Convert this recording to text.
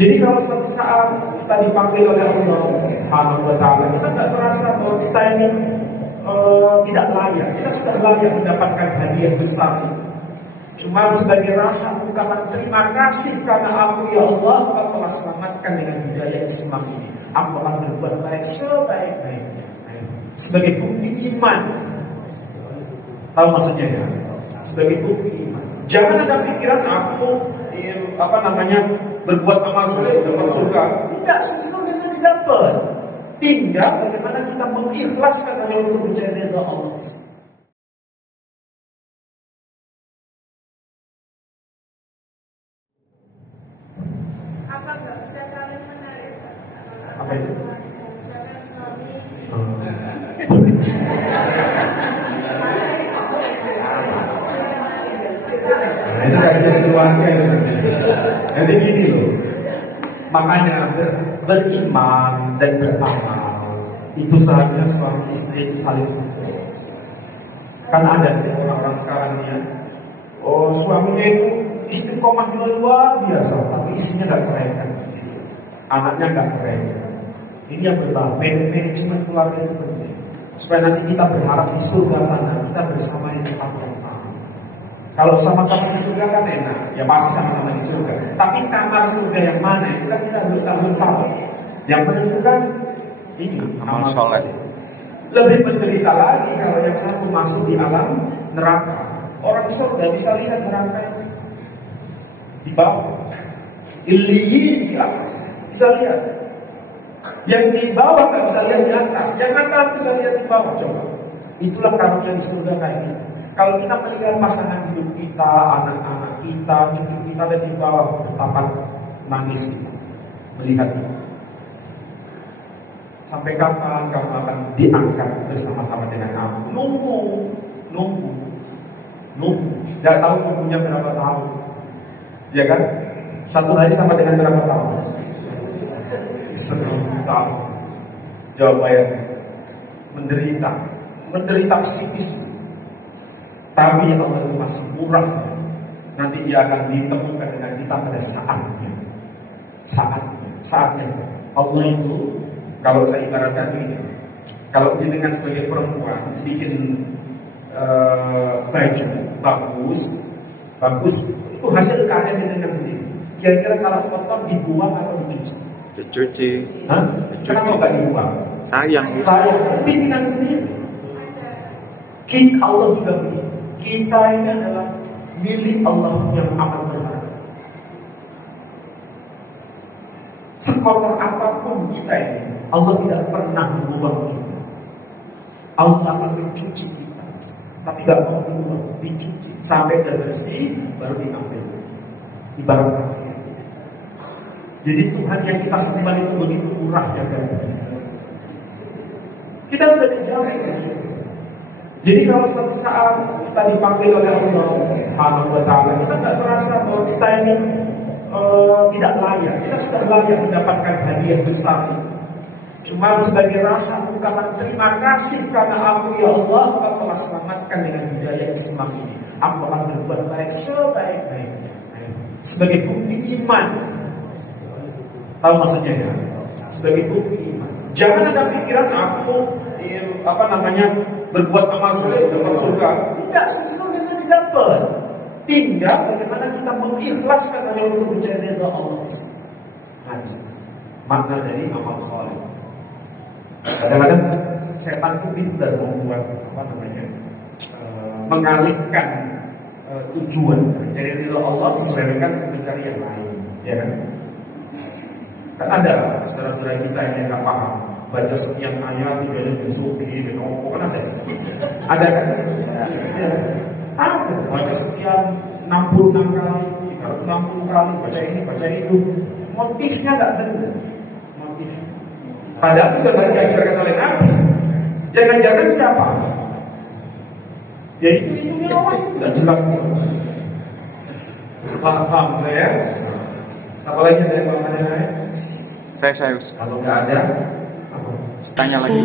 Jadi kalau suatu saat kita dipanggil oleh Allah Subhanahu wa Ta'ala, kita tidak merasa bahwa kita ini tidak layak. Kita sudah layak mendapatkan hadiah besar itu. Cuma sebagai rasa ungkapan terima kasih karena aku ya Allah, Engkau telah selamatkan dengan hidayah Islam ini. Aku akan berbuat baik sebaik-baiknya. Sebagai bukti iman. Tahu maksudnya ya? Sebagai bukti iman. Jangan ada pikiran aku berbuat amal soleh dapat surga. Tidak, surga bisa didapat. Tinggal bagaimana kita mengikhlaskan hanya untuk mencari ridha Allah. Apa nggak bisa saling menarik? Apa itu? Misalkan suami. Nah, itu gak bisa keluarga itu. Jadi gini loh. Makanya beriman dan beramal itu seharusnya suami istri itu saling support. Kan ada sih orang-orang sekarang ini ya. Oh, suaminya itu istiqomahnya luar biasa, tapi istrinya gak keren kan. Anaknya gak keren. Ini yang berbahaya. Manajemen keluarga itu penting. Supaya nanti kita berharap di surga sana kita bersama di tempat yang sama. Kalau sama-sama di surga kan enak, ya pasti sama-sama di surga. Tapi kamar surga yang mana itu kan kita belum tahu. Yang menentukan ini amal soleh. Lebih menderita lagi kalau yang satu masuk di alam neraka. Orang surga bisa lihat neraka di bawah, Illiyin di atas, bisa lihat. Yang di bawah nggak bisa lihat di atas, yang atas bisa lihat di bawah. Coba, itulah karunia di surga kayak gitu. Kalau kita melihat pasangan hidup kita, anak-anak kita, cucu kita ada di bawah, betapa nangis kita melihat itu. Sampai kapan kamu akan diangkat bersama-sama dengan aku? Nunggu. Gak tahu nunggunya berapa tahun, ya kan? Satu hari sama dengan berapa tahun? 10 tahun. Jawabannya menderita psikis. Tapi Allah itu masih murah. Nanti dia akan ditemukan dengan kita pada saatnya. Saatnya. Allah itu, kalau saya ibaratkan ini, kalau jenengan sebagai perempuan bikin baju bagus, itu hasil karya jenengan sendiri. Kira-kira kalau kotor dibuang atau dicuci? Dicuci. Hah? Kenapa nggak dibuang? Sayang. Bikinan sendiri. Allah juga begitu. Kita ini adalah milik Allah yang amat berharga. Sekotor apapun kita ini, Allah tidak pernah membuang kita. Allah akan mencuci kita, tapi gak mau dibuang, dicuci sampai udah bersih, baru diambil. Ibarat kafir. Jadi Tuhan yang kita sembah itu begitu murah ya kan? Kita sudah dijamin. Jadi kalau suatu saat kita dipanggil oleh Allah Subhanahu wa Ta'ala, kita tidak merasa bahwa kita ini tidak layak. Kita sudah layak mendapatkan hadiah besar itu. Cuma sebagai rasa ungkapan terima kasih karena aku ya Allah, Engkau telah selamatkan dengan hidayah Islam ini. Aku akan berbuat baik sebaik-baiknya. Sebagai bukti iman. Tahu maksudnya ya? Sebagai bukti iman. Jangan ada pikiran aku berbuat amal soleh dapat surga. Tidak, surga bisa didapat. Tinggal bagaimana kita mengikhlaskan hanya untuk mencari ridha Allah. Haji. Makna dari amal soleh. Kadang-kadang setan itu pintar membuat mengalihkan tujuan mencari ridha Allah diselewengkan untuk mencari yang lain, ya kan? Kan ada saudara-saudara kita yang nggak paham. Baca sekian ayat tidak ada bensuki, benopo kan ada kan? Ya. Ada baca sekian 66 kali, 360 kali, baca ini, baca itu. Motifnya nggak benar. Motifnya. Padahal itu sudah diajarkan oleh Nabi. Yang ngajarkan siapa? Ya itu orang tidak jelas. Paham saya? Apa lagi ada yang lain? Saya Kalau nggak ada, tanya lagi.